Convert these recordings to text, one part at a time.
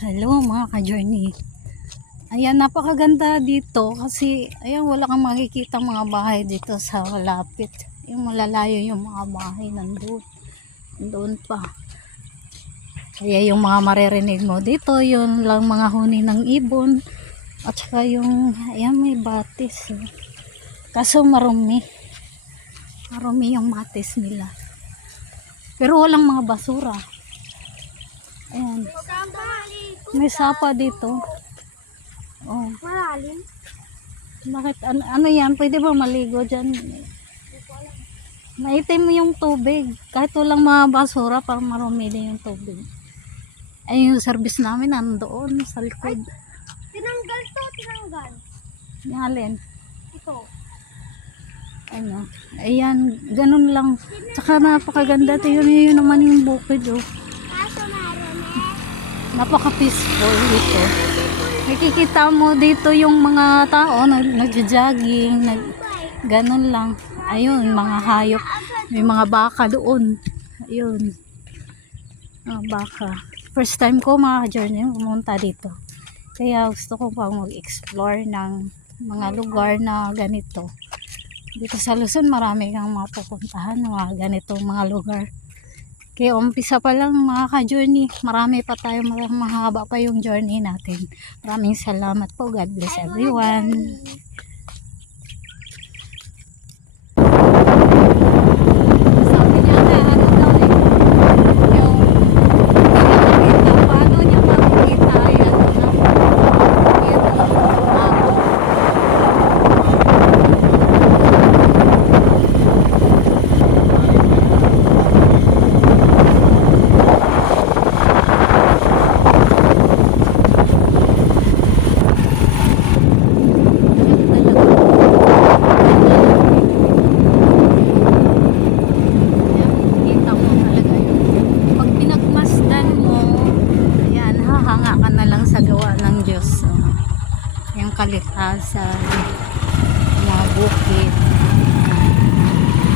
Hello mga ka-journey. Ayan, napakaganda dito kasi ayan, wala kang makikita mga bahay dito sa lapit. Yung malalayo yung mga bahay nandun pa. Kaya yung mga maririnig mo dito, yun lang mga huni ng ibon. At saka yung, ayan, may batis. Kaso marumi. Marumi yung batis nila. Pero walang mga basura. Ayan. May sapa dito. Oh. Malalim. Bakit? Ano yan? Pwede ba maligo dyan? Maitim yung tubig. Kahit walang mga basura, parang marumi din yung tubig. Ay, yung service namin nandoon sa likod. Tinanggal to, tinanggal. Alin? Ito. Ano? Ayan, ganun lang. Tsaka napakaganda. Tingnan niyo yun naman yung bukid. Oh. Kaso meron Napaka-peaceful dito. Nakikita mo dito yung mga tao nagja-jogging, ganun lang. Ayun, mga hayop. May mga baka doon. Ayun. Mga baka. First time ko mga journey pumunta dito. Kaya gusto ko pang mag-explore ng mga lugar na ganito. Dito sa Luzon marami kang mapupuntahan, mga ganitong mga lugar. Kaya umpisa pa lang mga ka-journey, marami pa tayo, mahaba pa yung journey natin. Maraming salamat po. God bless everyone. Sabi niya na ano daw yung nakita, paano niya makikita yan kita mo talaga yun. Pag pinagmasdan mo, ayan, hahanga ka na lang sa gawa ng Diyos. Yung kalikhasan, mga bukid,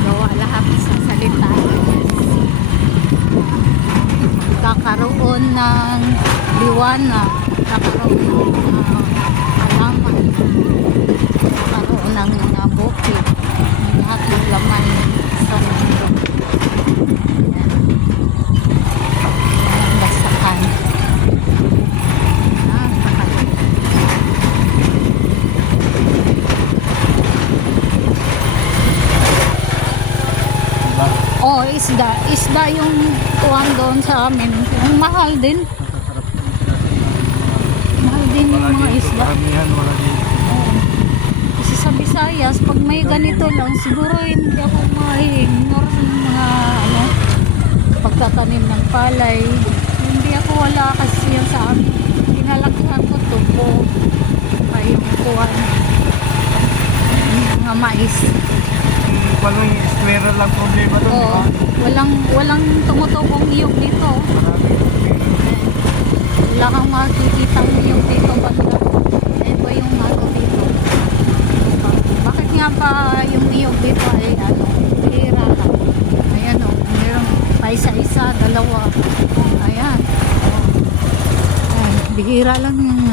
gawa lahat sa salita ng Diyos. Kakaroon ng liwanag, kakaroon ng halaman, kakaroon ng mga bukid, lahat ng laman sa mundo. Basakan. Oh, isda yung tuwan doon sa amin. Ang mahal din. Mahal din yung mga isda. Kasi sa Visayas, pag may ganito lang, siguro hindi ako ma-ignore ng mga pagtatanim ng palay. Hindi ako wala kasi yan sa amin. Pinalakihan ko tubo. Ay yung tuwan. Mga mais. Paano yung square lang problema doon, Oo. Walang tumutubong iyog dito. Wala kang makikita ng iyog dito banda. Ito yung ano dito. Bakit nga ba yung iyog dito ay hira lang. Ayan o. Meron pa isa-isa, dalawa. Ayan. Bihira lang yung